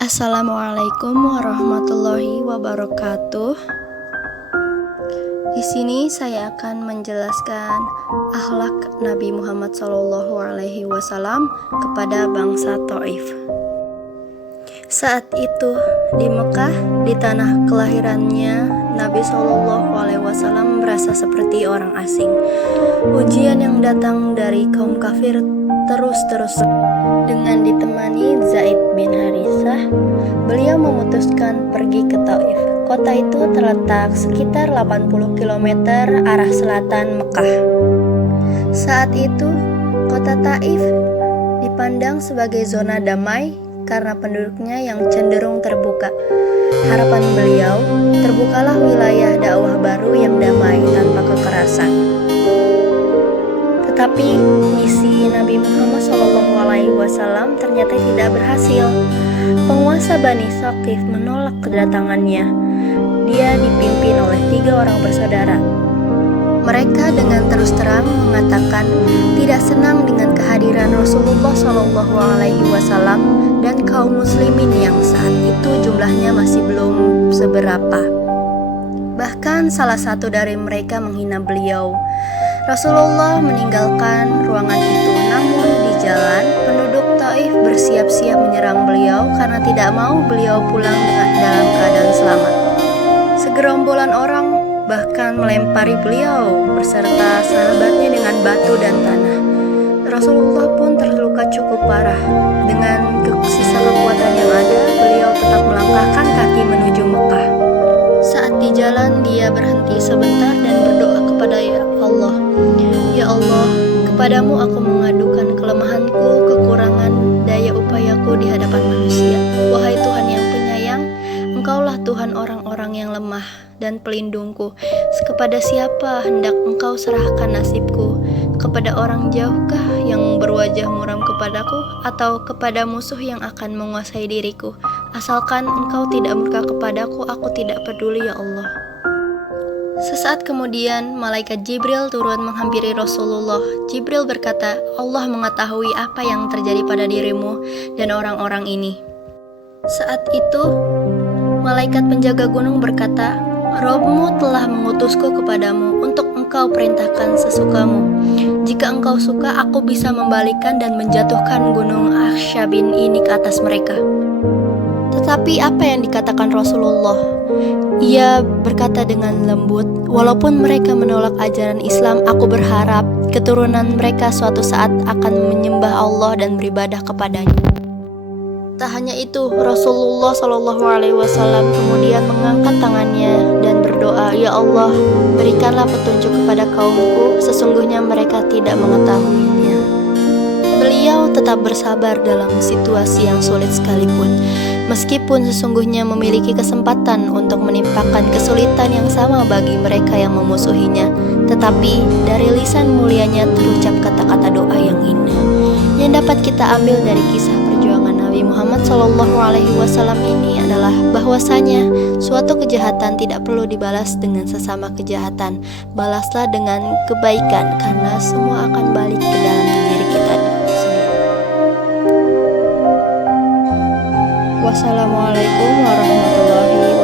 Assalamualaikum warahmatullahi wabarakatuh. Di sini saya akan menjelaskan akhlak Nabi Muhammad SAW kepada bangsa Thaif. Saat itu di Mekah, di tanah kelahirannya, Nabi SAW merasa seperti orang asing. Ujian yang datang dari kaum kafir terus-terus. Dengan ditemani Zaid bin Harithah, beliau memutuskan pergi ke Thaif. Kota itu terletak sekitar 80 km arah selatan Mekah. Saat itu, kota Thaif dipandang sebagai zona damai karena penduduknya yang cenderung terbuka. Harapan beliau, terbukalah wilayah dakwah baru yang damai tanpa kekerasan. Tetapi misi Nabi Muhammad SAW ternyata tidak berhasil. Penguasa Bani Thaqif menolak kedatangannya. Dia dipimpin oleh 3 orang bersaudara. Mereka dengan terus terang mengatakan tidak senang dengan kehadiran Rasulullah SAW dan kaum muslimin yang saat itu jumlahnya masih belum seberapa. Bahkan salah satu dari mereka menghina beliau. Rasulullah meninggalkan ruangan itu, namun di jalan penduduk Thaif bersiap-siap menyerang beliau karena tidak mau beliau pulang dalam keadaan selamat. Segerombolan orang bahkan melempari beliau beserta sahabatnya dengan batu dan tanah. Rasulullah pun terluka cukup parah. Dengan sisa kekuatan yang ada, beliau tetap melangkahkan kaki menuju Mekah. Saat di jalan, dia berhenti sebentar dan berdoa kepada Allah. Ya Allah, kepadamu aku mengadukan kelemahanku, kekurangan daya upayaku di hadapan manusia. Wahai Tuhan yang penyayang, Engkaulah Tuhan orang-orang yang lemah dan pelindungku. Kepada siapa hendak Engkau serahkan nasibku? Kepada orang jauhkah yang berwajah muram kepadaku, atau kepada musuh yang akan menguasai diriku? Asalkan Engkau tidak murka kepadaku, aku tidak peduli ya Allah. Sesaat kemudian, malaikat Jibril turun menghampiri Rasulullah. Jibril berkata, Allah mengetahui apa yang terjadi pada dirimu dan orang-orang ini. Saat itu, malaikat penjaga gunung berkata, Robmu telah mengutusku kepadamu untuk engkau perintahkan sesukamu. Jika engkau suka, aku bisa membalikan dan menjatuhkan gunung Akhshabin ini ke atas mereka. Tetapi apa yang dikatakan Rasulullah? Ia berkata dengan lembut, walaupun mereka menolak ajaran Islam, aku berharap keturunan mereka suatu saat akan menyembah Allah dan beribadah kepadanya. Tak hanya itu, Rasulullah SAW kemudian mengangkat tangannya dan berdoa, Ya Allah, berikanlah petunjuk kepada kaumku, sesungguhnya mereka tidak mengetahuinya. Beliau tetap bersabar dalam situasi yang sulit sekalipun, meskipun sesungguhnya memiliki kesempatan untuk menimpakan kesulitan yang sama bagi mereka yang memusuhinya. Tetapi dari lisan mulianya terucap kata-kata doa yang indah, yang dapat kita ambil dari kisah perjuangan Nabi Muhammad SAW ini adalah bahwasanya suatu kejahatan tidak perlu dibalas dengan sesama kejahatan. Balaslah dengan kebaikan, karena semua akan balik ke dalam diri kita sendiri. Wassalamualaikum warahmatullahi wabarakatuh.